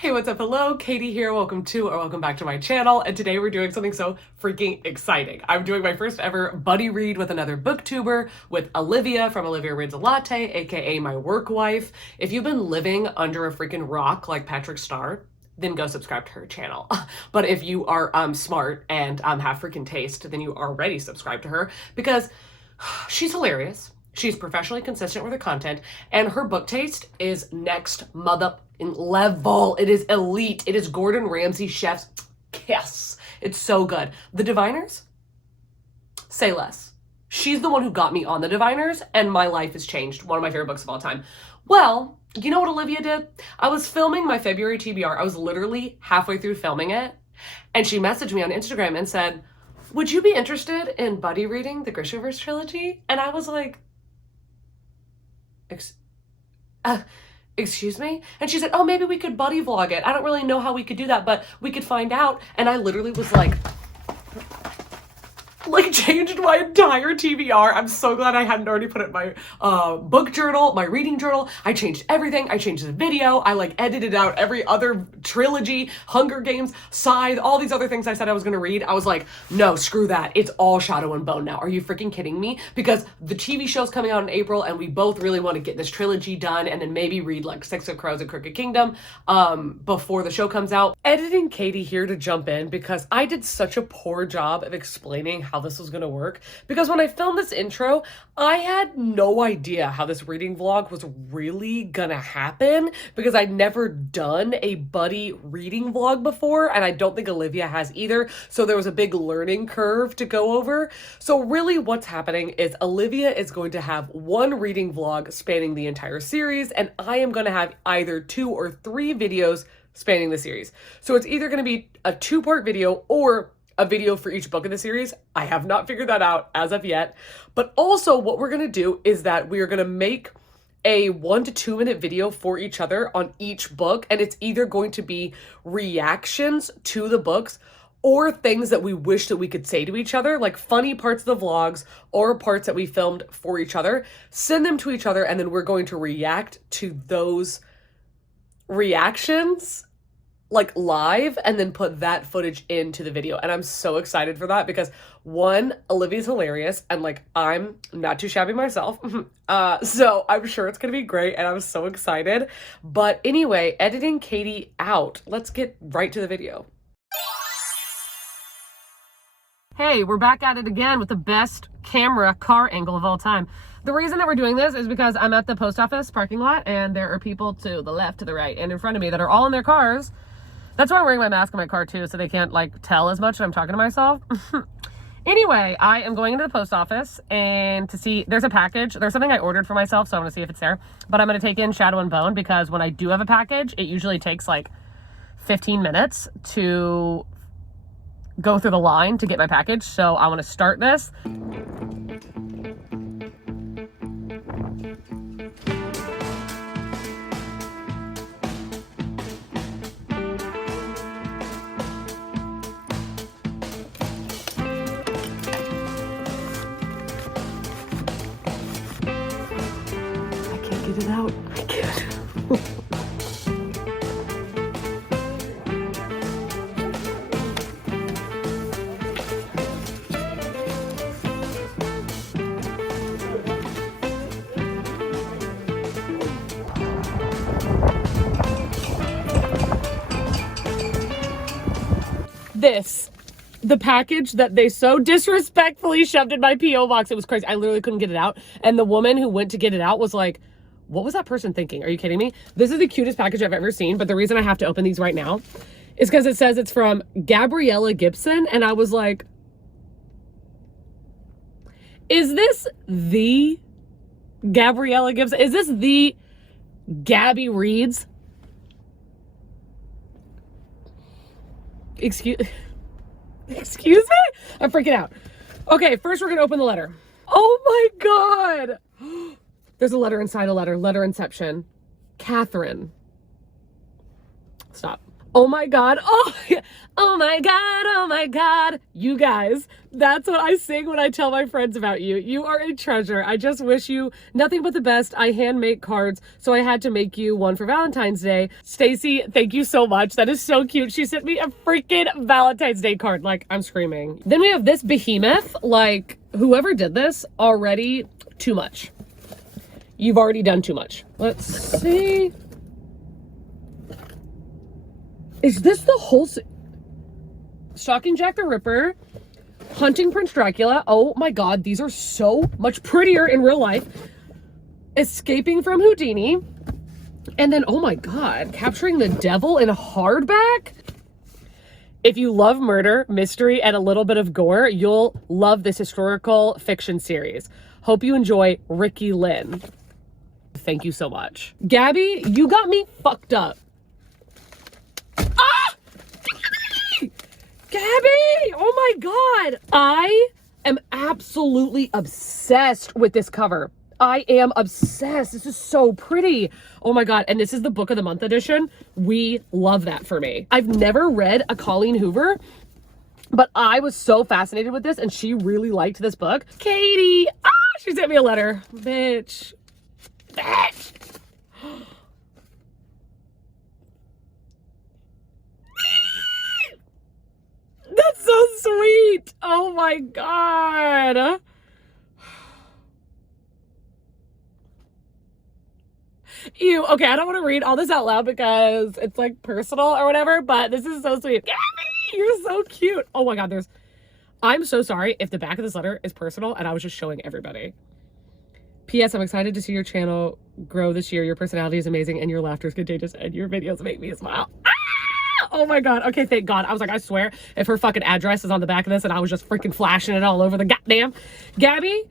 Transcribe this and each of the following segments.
Hey, what's up? Hello, Katie here. Welcome back to my channel. And today we're doing something so freaking exciting. I'm doing my first ever buddy read with another booktuber, with Olivia from Olivia Reads a Latte, aka my work wife. If you've been living under a freaking rock like Patrick Star, then go subscribe to her channel. But if you are smart and have freaking taste, then you already subscribe to her because she's hilarious. She's professionally consistent with her content, and her book taste is next mother level. It is elite. It is Gordon Ramsay chef's kiss. It's so good. The Diviners, say less. She's the one who got me on The Diviners, and my life has changed. One of my favorite books of all time. Well, you know what Olivia did? I was filming my February TBR. I was literally halfway through filming it, and she messaged me on Instagram and said, "Would you be interested in buddy reading the Grishaverse trilogy?" And I was like, excuse me? And she said, "Oh, maybe we could buddy vlog it. I don't really know how we could do that, but we could find out." And I literally was like changed my entire TBR. I'm so glad I hadn't already put it in my book journal, my reading journal. I changed everything. I changed the video. I edited out every other trilogy, Hunger Games, Scythe, all these other things I said I was going to read. I was like, no, screw that. It's all Shadow and Bone now. Are you freaking kidding me? Because the TV show's coming out in April and we both really want to get this trilogy done and then maybe read like Six of Crows and Crooked Kingdom before the show comes out. Editing Katie here to jump in because I did such a poor job of explaining how this was going to work, because when I filmed this intro, I had no idea how this reading vlog was really gonna happen because I'd never done a buddy reading vlog before, and I don't think Olivia has either, so there was a big learning curve to go over. So really what's happening is Olivia is going to have one reading vlog spanning the entire series, and I am going to have either 2 or 3 videos spanning the series. So it's either going to be a 2-part video or a video for each book in the series. I have not figured that out as of yet. But also what we're going to do is that we are going to make a 1 to 2 minute video for each other on each book. And it's either going to be reactions to the books or things that we wish that we could say to each other, like funny parts of the vlogs or parts that we filmed for each other. Send them to each other, and then we're going to react to those reactions like live and then put that footage into the video. And I'm so excited for that because one, Olivia's hilarious and I'm not too shabby myself. So I'm sure it's gonna be great and I'm so excited. But anyway, editing Katie out. Let's get right to the video. Hey, we're back at it again with the best camera car angle of all time. The reason that we're doing this is because I'm at the post office parking lot and there are people to the left, to the right, and in front of me that are all in their cars. That's why I'm wearing my mask in my car too, so they can't tell as much that I'm talking to myself. Anyway, I am going into the post office and to see, there's a package. There's something I ordered for myself, so I'm gonna see if it's there. But I'm gonna take in Shadow and Bone because when I do have a package, it usually takes 15 minutes to go through the line to get my package. So I wanna start this. Get it out. I can't. The package that they so disrespectfully shoved in my P.O. box. It was crazy. I literally couldn't get it out. And the woman who went to get it out was like, what was that person thinking? Are you kidding me? This is the cutest package I've ever seen. But the reason I have to open these right now is because it says it's from Gabriella Gibson. And I was like, is this the Gabriella Gibson? Is this the Gabby Reads? Excuse me? I'm freaking out. Okay, first we're gonna open the letter. Oh my God. There's a letter inside a letter. Letter inception. Catherine. Stop. Oh my God. Oh, oh my God. Oh my God. You guys, that's what I sing when I tell my friends about you. You are a treasure. I just wish you nothing but the best. I hand make cards, so I had to make you one for Valentine's Day. Stacy, thank you so much. That is so cute. She sent me a freaking Valentine's Day card. Like, I'm screaming. Then we have this behemoth. Like, whoever did this already, too much. You've already done too much. Let's see. Is this the whole... Stalking Jack the Ripper, Hunting Prince Dracula. Oh my God, these are so much prettier in real life. Escaping from Houdini. And then, oh my God, Capturing the Devil in hardback. If you love murder, mystery, and a little bit of gore, you'll love this historical fiction series. Hope you enjoy Ricky Lynn. Thank you so much. Gabby, you got me fucked up. Ah! Gabby! Oh my God! I am absolutely obsessed with this cover. I am obsessed. This is so pretty. Oh my God. And this is the Book of the Month edition. We love that for me. I've never read a Colleen Hoover, but I was so fascinated with this and she really liked this book. Katie! Ah! She sent me a letter. Bitch. Bitch! That's so sweet. Oh my God. Ew. Okay, I don't want to read all this out loud because it's like personal or whatever, but this is so sweet. Gabby, you're so cute. Oh my God, I'm so sorry if the back of this letter is personal and I was just showing everybody. P.S. I'm excited to see your channel grow this year. Your personality is amazing and your laughter is contagious and your videos make me smile. Oh my God. Okay, thank God. I was like, I swear, if her fucking address is on the back of this and I was just freaking flashing it all over the goddamn. Gabby,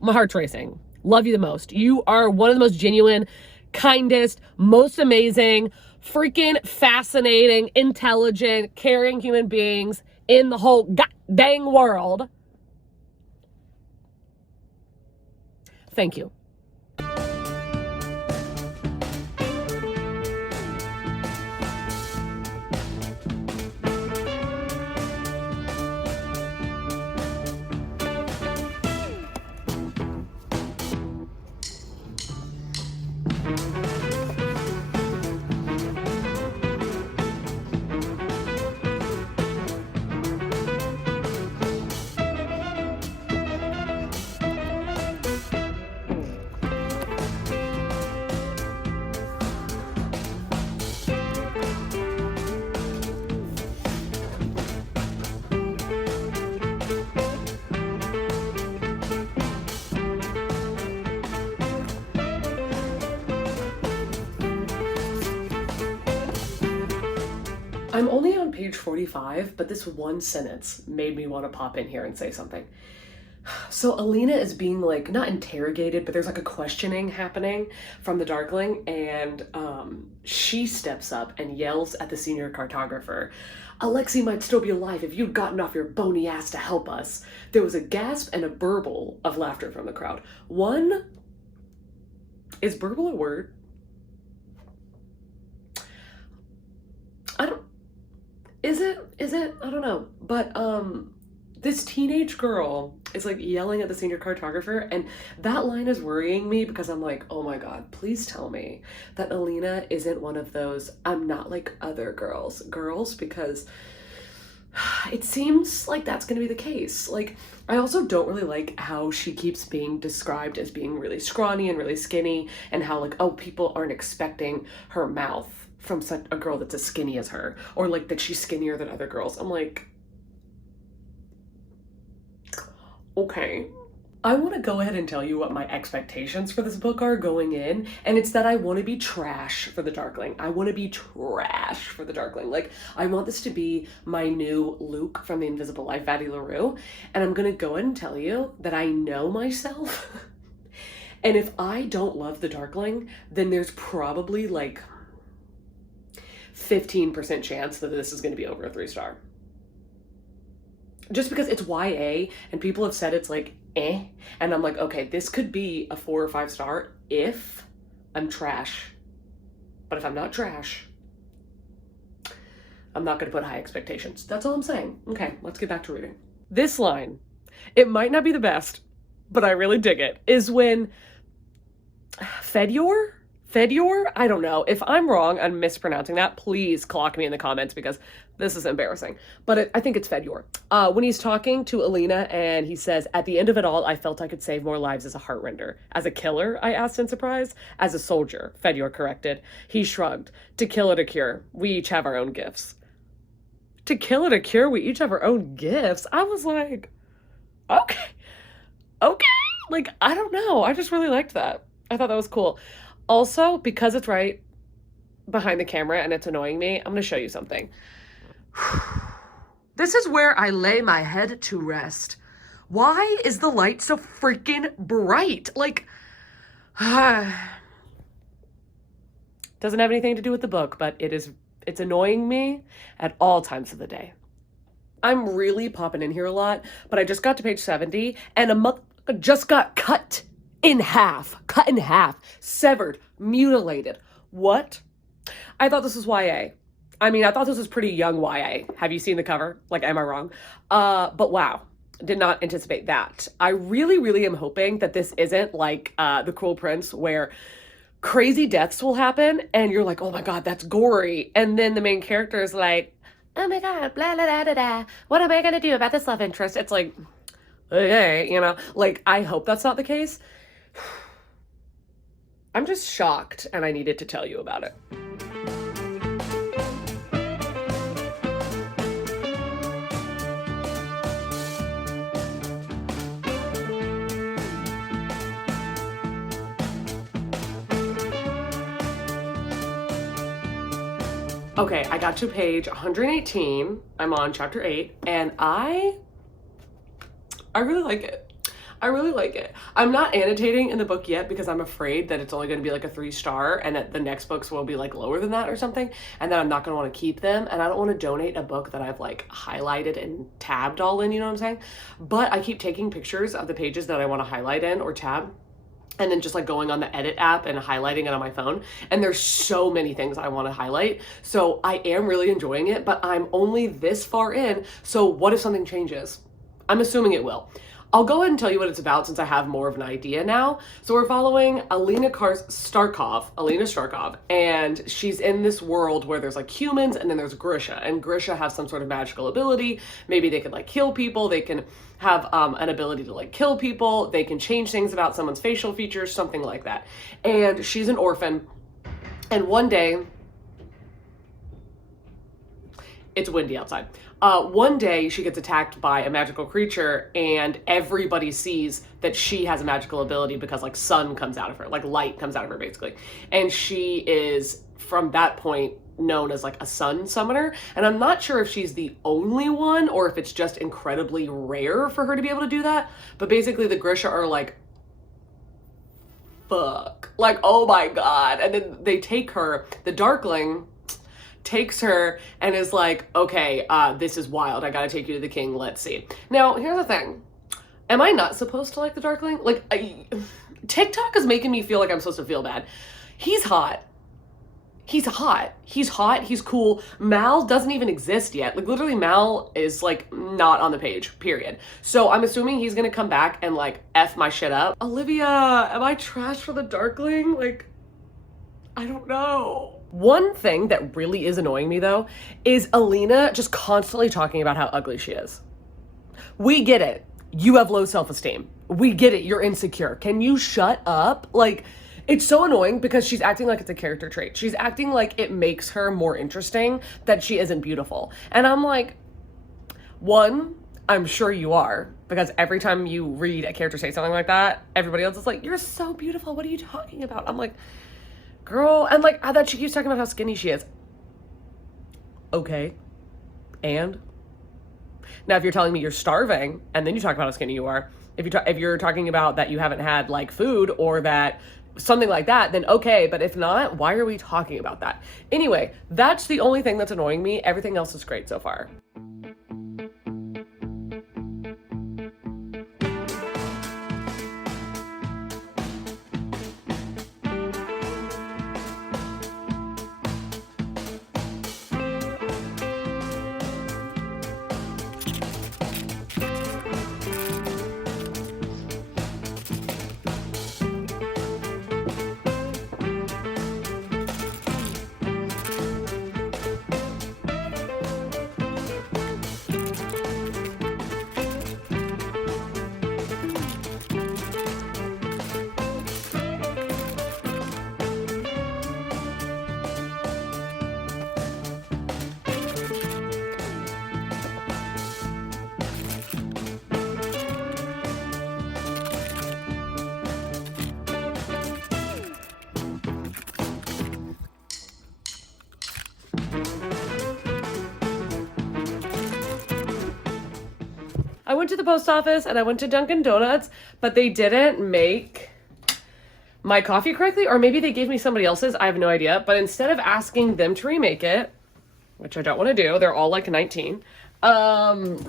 my heart's racing. Love you the most. You are one of the most genuine, kindest, most amazing, freaking fascinating, intelligent, caring human beings in the whole goddamn world. Thank you. I'm only on page 45, but this one sentence made me want to pop in here and say something. So Alina is being like, not interrogated, but there's like a questioning happening from the Darkling, and she steps up and yells at the senior cartographer, Alexei might still be alive if you'd gotten off your bony ass to help us. There was a gasp and a burble of laughter from the crowd. One, is burble a word? Is it? I don't know. But this teenage girl is like yelling at the senior cartographer, and that line is worrying me because I'm like, oh my God, please tell me that Alina isn't one of those I'm not like other girls, because it seems like that's going to be the case. Like, I also don't really like how she keeps being described as being really scrawny and really skinny, and how like, oh, people aren't expecting her mouth from such a girl that's as skinny as her, or like that she's skinnier than other girls. I'm like, okay. I want to go ahead and tell you what my expectations for this book are going in, and it's that I want to be trash for the Darkling. I want to be trash for the Darkling. Like, I want this to be my new Luke from The Invisible Life, Fatty LaRue, and I'm going to go ahead and tell you that I know myself, and if I don't love the Darkling, then there's probably like 15% chance that this is going to be over a 3-star. Just because it's YA and people have said it's like and I'm like, okay, this could be a 4 or 5-star if I'm trash. But if I'm not trash, I'm not going to put high expectations. That's all I'm saying. Okay, let's get back to reading. This line, it might not be the best, but I really dig it, is when Fedior? I don't know. If I'm wrong, I'm mispronouncing that, please clock me in the comments because this is embarrassing. But I think it's Fedior. When he's talking to Alina and he says, at the end of it all, I felt I could save more lives as a heartrender. As a killer, I asked in surprise. As a soldier, Fedior corrected. He shrugged. To kill or to cure, we each have our own gifts. To kill or to cure, we each have our own gifts. I was like, okay. Like, I don't know. I just really liked that. I thought that was cool. Also, because it's right behind the camera and it's annoying me, I'm going to show you something. This is where I lay my head to rest. Why is the light so freaking bright? Like, doesn't have anything to do with the book, but it's annoying me at all times of the day. I'm really popping in here a lot, but I just got to page 70 and a month just got cut in half, severed, mutilated. What? I thought this was YA. I mean, I thought this was pretty young YA. Have you seen the cover? Like, am I wrong? But wow, did not anticipate that. I really, really am hoping that this isn't like The Cruel Prince, where crazy deaths will happen and you're like, oh my God, that's gory. And then the main character is like, oh my God, blah, blah, blah, blah, blah. What am I going to do about this love interest? It's like, okay, you know, like, I hope that's not the case. I'm just shocked and I needed to tell you about it. Okay, I got to page 118. I'm on chapter 8 and I really like it. I really like it. I'm not annotating in the book yet because I'm afraid that it's only going to be like a 3-star and that the next books will be like lower than that or something, and then I'm not going to want to keep them, and I don't want to donate a book that I've like highlighted and tabbed all in, you know what I'm saying? But I keep taking pictures of the pages that I want to highlight in or tab, and then just like going on the edit app and highlighting it on my phone. And there's so many things I want to highlight. So I am really enjoying it, but I'm only this far in. So what if something changes? I'm assuming it will. I'll go ahead and tell you what it's about since I have more of an idea now. So we're following Alina Starkov, and she's in this world where there's like humans and then there's Grisha, and Grisha have some sort of magical ability. Maybe they can like kill people. They can have an ability to like kill people. They can change things about someone's facial features, something like that. And she's an orphan. And one day, it's windy outside. One day she gets attacked by a magical creature and everybody sees that she has a magical ability because like sun comes out of her, like light comes out of her basically. And she is from that point known as like a sun summoner. And I'm not sure if she's the only one or if it's just incredibly rare for her to be able to do that. But basically the Grisha are like, fuck, like, oh my God. And then they take her, the Darkling takes her and is like, okay, this is wild. I gotta take you to the king. Let's see. Now, here's the thing. Am I not supposed to like the Darkling? Like, TikTok is making me feel like I'm supposed to feel bad. He's hot. He's cool. Mal doesn't even exist yet. Like, literally, Mal is, like, not on the page, period. So I'm assuming he's gonna come back and, like, F my shit up. Olivia, am I trash for the Darkling? Like, I don't know. One thing that really is annoying me, though, is Alina just constantly talking about how ugly she is. We get it. You have low self-esteem. We get it. You're insecure. Can you shut up? Like, it's so annoying because she's acting like it's a character trait. She's acting like it makes her more interesting that she isn't beautiful. And I'm like, one, I'm sure you are, because every time you read a character say something like that, everybody else is like, you're so beautiful. What are you talking about? I'm like, girl, and like, I thought she keeps talking about how skinny she is. Okay. And? Now, if you're telling me you're starving, and then you talk about how skinny you are, if you're talking about that you haven't had like food or that something like that, then okay. But if not, why are we talking about that? Anyway, that's the only thing that's annoying me. Everything else is great so far. I went to the post office and I went to Dunkin' Donuts, but they didn't make my coffee correctly, or maybe they gave me somebody else's. I have no idea. But instead of asking them to remake it, which I don't want to do, they're all like 19. I'm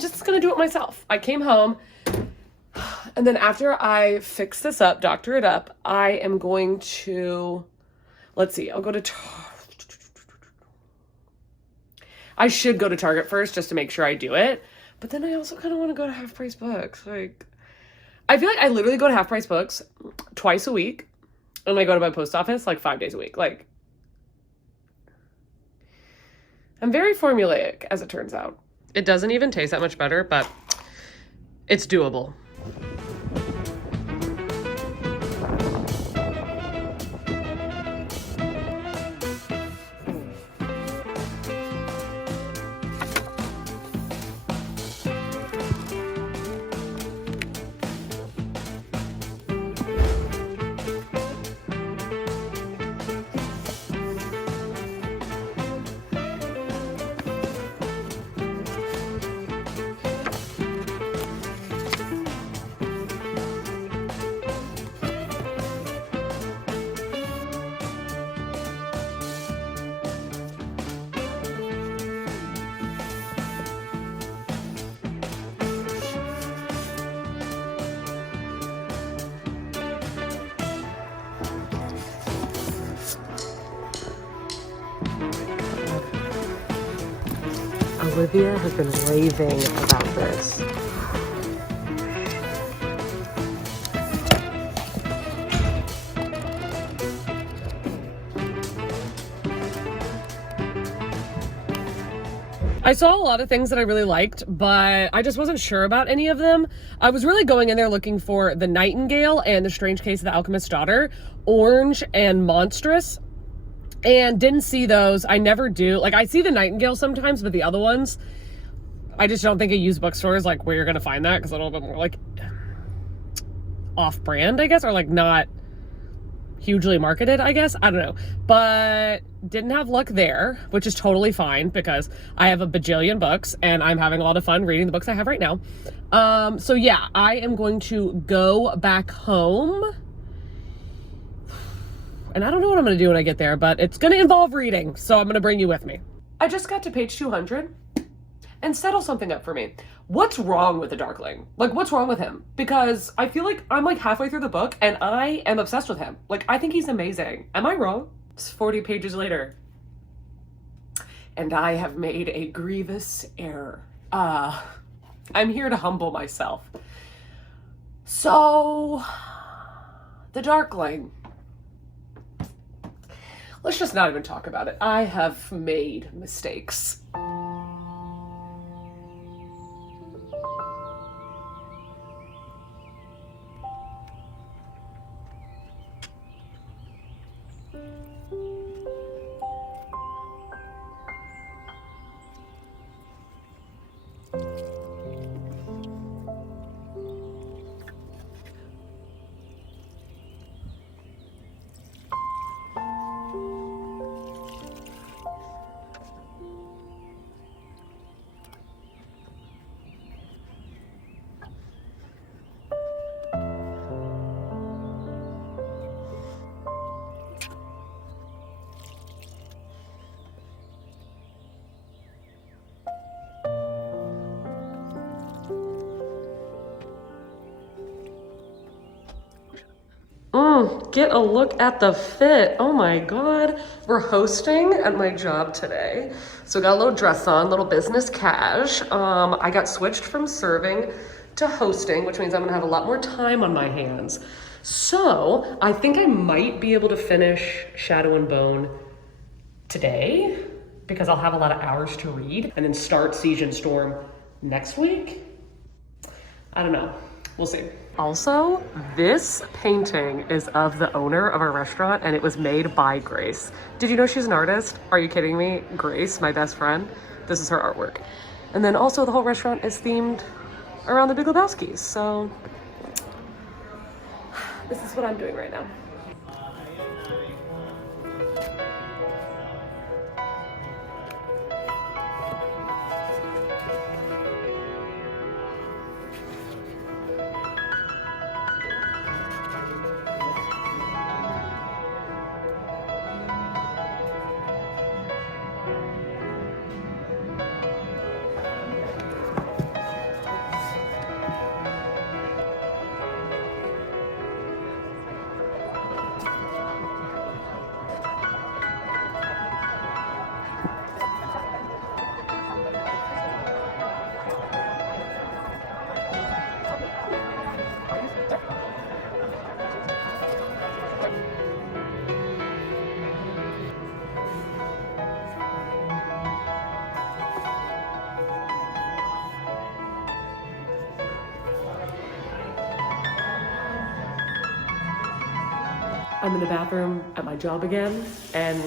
just going to do it myself. I came home, and then after I fix this up, doctor it up, I am going to, let's see, I'll go to, I should go to Target first just to make sure I do it. But then I also kind of want to go to Half Price Books. Like, I feel like I literally go to Half Price Books twice a week, and I go to my post office like 5 days a week. Like, I'm very formulaic, as it turns out. It doesn't even taste that much better, but it's doable. Olivia has been raving about this. I saw a lot of things that I really liked, but I just wasn't sure about any of them. I was really going in there looking for The Nightingale and The Strange Case of the Alchemist's Daughter, Orange and Monstrous, and didn't see those. I never do. Like, I see The Nightingale sometimes, but the other ones, I just don't think a used bookstore is like where you're going to find that, because a little bit more like off-brand, I guess, or like not hugely marketed, I guess. I don't know. But didn't have luck there, which is totally fine because I have a bajillion books and I'm having a lot of fun reading the books I have right now. So yeah, I am going to go back home. And I don't know what I'm going to do when I get there, but it's going to involve reading, so I'm going to bring you with me. I just got to page 200 and settle something up for me. What's wrong with the Darkling? Like, what's wrong with him? Because I feel like I'm like halfway through the book and I am obsessed with him. Like, I think he's amazing. Am I wrong? It's 40 pages later. And I have made a grievous error. I'm here to humble myself. So, the Darkling. Let's just not even talk about it. I have made mistakes. Get a look at the fit. Oh my God. We're hosting at my job today. So got a little dress on, little business cash. I got switched from serving to hosting, which means I'm gonna have a lot more time on my hands. So I think I might be able to finish Shadow and Bone today because I'll have a lot of hours to read and then start Siege and Storm next week. I don't know. We'll see. Also, this painting is of the owner of our restaurant and it was made by Grace. Did you know she's an artist? Are you kidding me? Grace, my best friend. This is her artwork. And then also the whole restaurant is themed around the Big Lebowskis. So this is what I'm doing right now. I'm in the bathroom at my job again, and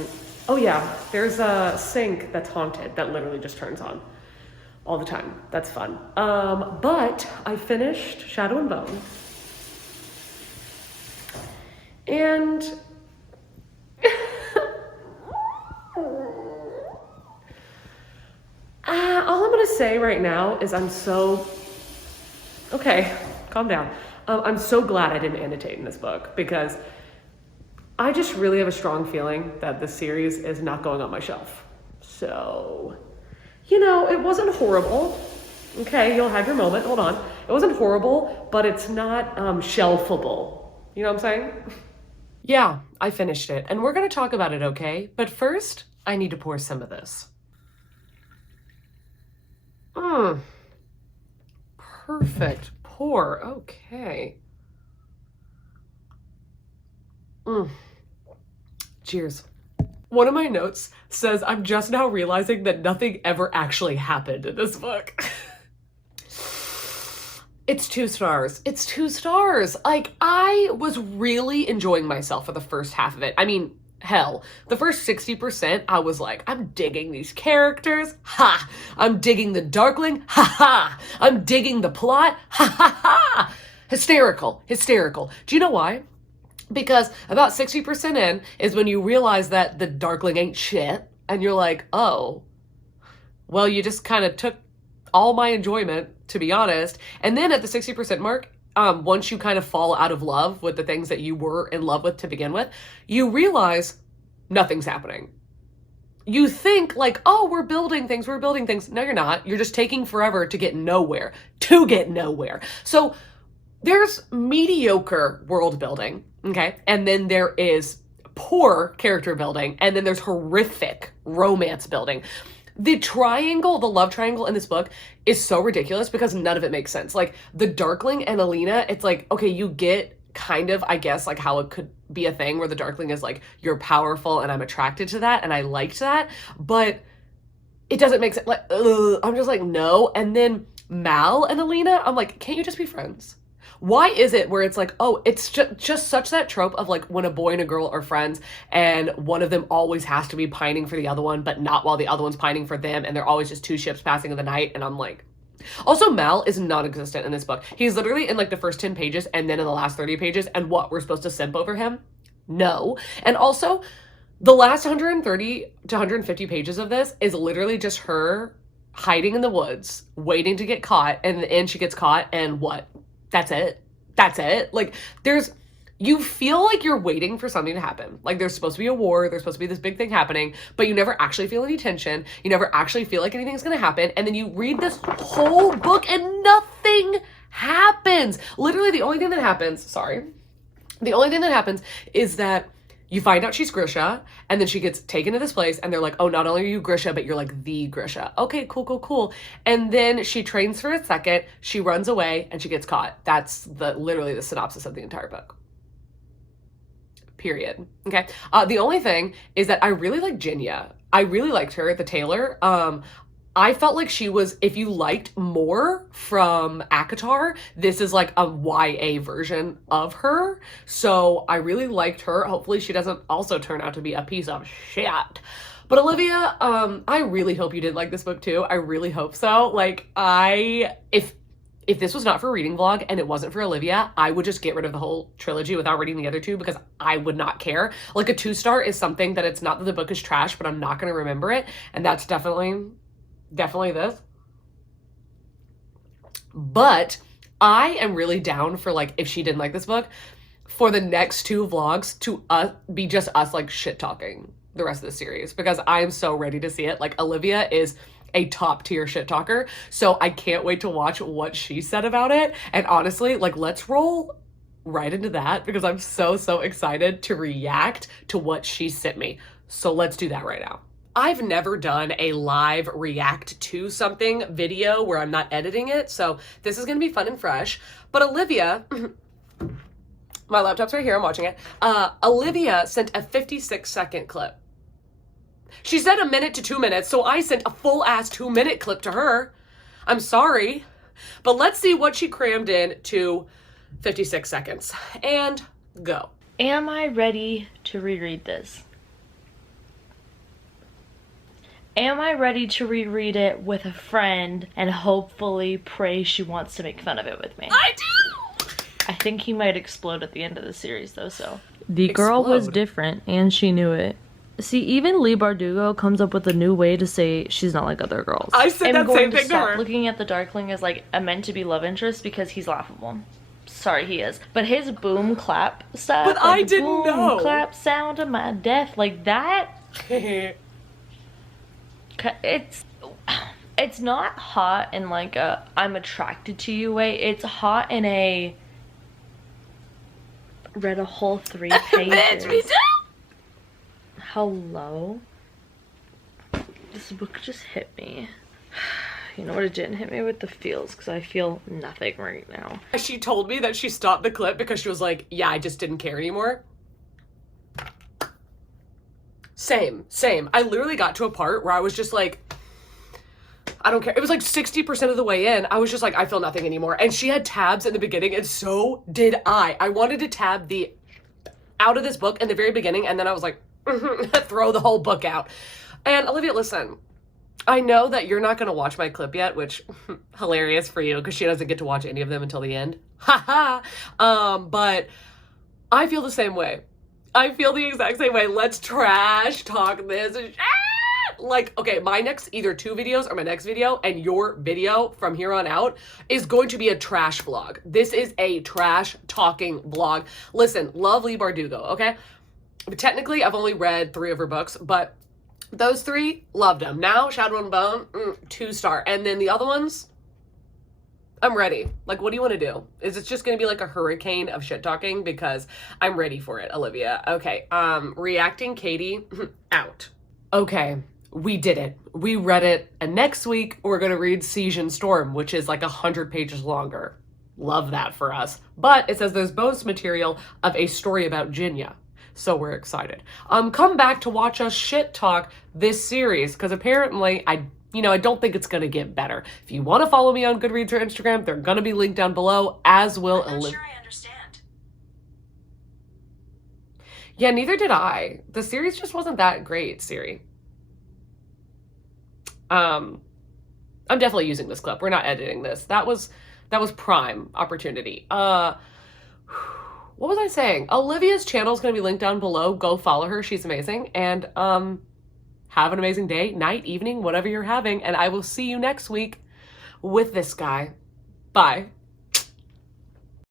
oh yeah, there's a sink that's haunted that literally just turns on all the time. That's fun. But I finished Shadow and Bone, and all I'm gonna say right now is okay, calm down. I'm so glad I didn't annotate in this book, because I just really have a strong feeling that this series is not going on my shelf. So, it wasn't horrible. Okay, you'll have your moment, hold on. It wasn't horrible, but it's not shelfable. You know what I'm saying? Yeah, I finished it, and we're gonna talk about it, okay? But first, I need to pour some of this. Perfect pour, okay. Cheers. One of my notes says, I'm just now realizing that nothing ever actually happened in this book. It's 2 stars. It's 2 stars. Like, I was really enjoying myself for the first half of it. I mean, hell, the first 60%, I was like, I'm digging these characters. Ha! I'm digging the Darkling. Ha ha! I'm digging the plot. Ha ha ha! Hysterical. Hysterical. Do you know why? Because about 60% in is when you realize that the Darkling ain't shit, and you're like, oh, well, you just kind of took all my enjoyment, to be honest. And then at the 60% mark, once you kind of fall out of love with the things that you were in love with to begin with, you realize nothing's happening. You think like, oh, we're building things. No, you're not. You're just taking forever to get nowhere. So there's mediocre world building, okay? And then there is poor character building, and then there's horrific romance building. The love triangle in this book is so ridiculous because none of it makes sense. Like, the Darkling and Alina, it's like, okay, you get kind of, I guess, like how it could be a thing where the Darkling is like, you're powerful and I'm attracted to that and I liked that, but it doesn't make sense. Like, I'm just like, no. And then Mal and Alina, I'm like, can't you just be friends? Why is it where it's like, oh, it's just such that trope of like when a boy and a girl are friends and one of them always has to be pining for the other one, but not while the other one's pining for them, and they're always just 2 ships passing in the night. And I'm like, also, Mal is non-existent in this book. He's literally in like the first 10 pages and then in the last 30 pages, and what, we're supposed to simp over him? No. And also, the last 130 to 150 pages of this is literally just her hiding in the woods, waiting to get caught, and in the end she gets caught, and what? That's it. Like, you feel like you're waiting for something to happen. Like, there's supposed to be a war, there's supposed to be this big thing happening, but you never actually feel any tension. You never actually feel like anything's gonna happen. And then you read this whole book and nothing happens. Literally, the only thing that happens is that you find out she's Grisha, and then she gets taken to this place, and they're like, oh, not only are you Grisha, but you're like the Grisha. Okay, cool. And then she trains for a second, she runs away, and she gets caught. That's literally the synopsis of the entire book. Period. Okay. The only thing is that I really like Jinya. I really liked her, the tailor. I felt like she was, if you liked more from ACOTAR, this is like a YA version of her. So I really liked her. Hopefully she doesn't also turn out to be a piece of shit. But Olivia, I really hope you did like this book too. I really hope so. Like, if this was not for a reading vlog and it wasn't for Olivia, I would just get rid of the whole trilogy without reading the other 2 because I would not care. Like, a 2-star is something that it's not that the book is trash, but I'm not going to remember it. And that's definitely this. But I am really down for, like, if she didn't like this book, for the next 2 vlogs to be just us like shit talking the rest of the series, because I am so ready to see it. Like, Olivia is a top tier shit talker, so I can't wait to watch what she said about it. And honestly, like, let's roll right into that because I'm so excited to react to what she sent me. So let's do that right now. I've never done a live react to something video where I'm not editing it, so this is gonna be fun and fresh. But Olivia, my laptop's right here, I'm watching it. Olivia sent a 56-second clip. She said 1 minute to 2 minutes, so I sent a full-ass 2-minute clip to her. I'm sorry, but let's see what she crammed in to 56 seconds. And go. Am I ready to reread this? Am I ready to reread it with a friend and hopefully pray she wants to make fun of it with me? I do! I think he might explode at the end of the series, though, so. The girl was Explode? different, and she knew it. See, even Lee Bardugo comes up with a new way to say she's not like other girls. I said that same thing to her. Looking at the Darkling as, like, a meant-to-be love interest because he's laughable. Sorry, he is. But his boom clap stuff. But I didn't know. Boom clap sound of my death. Like, that... It's not hot in, like, a I'm attracted to you way. It's hot in a... Read a whole 3 pages. Bitch, me too! Hello? This book just hit me. You know what, it didn't hit me with the feels, because I feel nothing right now. She told me that she stopped the clip because she was like, yeah, I just didn't care anymore. Same. I literally got to a part where I was just like, I don't care. It was like 60% of the way in. I was just like, I feel nothing anymore. And she had tabs in the beginning, and so did I. I wanted to tab the out of this book in the very beginning, and then I was like, throw the whole book out. And Olivia, listen, I know that you're not going to watch my clip yet, which hilarious for you because she doesn't get to watch any of them until the end. But I feel the same way. I feel the exact same way. Let's trash talk this. Like, okay, my next either 2 videos or my next video and your video from here on out is going to be a trash vlog. This is a trash talking vlog. Listen, love Lee Bardugo, okay? Technically, I've only read 3 of her books, but those 3, loved them. Now, Shadow and Bone, 2-star. And then the other ones, I'm ready. Like, what do you want to do? Is it just going to be like a hurricane of shit talking? Because I'm ready for it, Olivia. Okay, reacting Katie, out. Okay, we did it. We read it. And next week, we're going to read Siege and Storm, which is like 100 pages longer. Love that for us. But it says there's bonus material of a story about Jinya. So we're excited. Come back to watch us shit talk this series, because apparently I don't think it's gonna get better. If you want to follow me on Goodreads or Instagram, they're gonna be linked down below, as will Olivia. I'm not sure I understand. Yeah, neither did I. The series just wasn't that great, Siri. I'm definitely using this clip. We're not editing this. That was prime opportunity. What was I saying? Olivia's channel is going to be linked down below. Go follow her. She's amazing. And have an amazing day, night, evening, whatever you're having. And I will see you next week with this guy. Bye.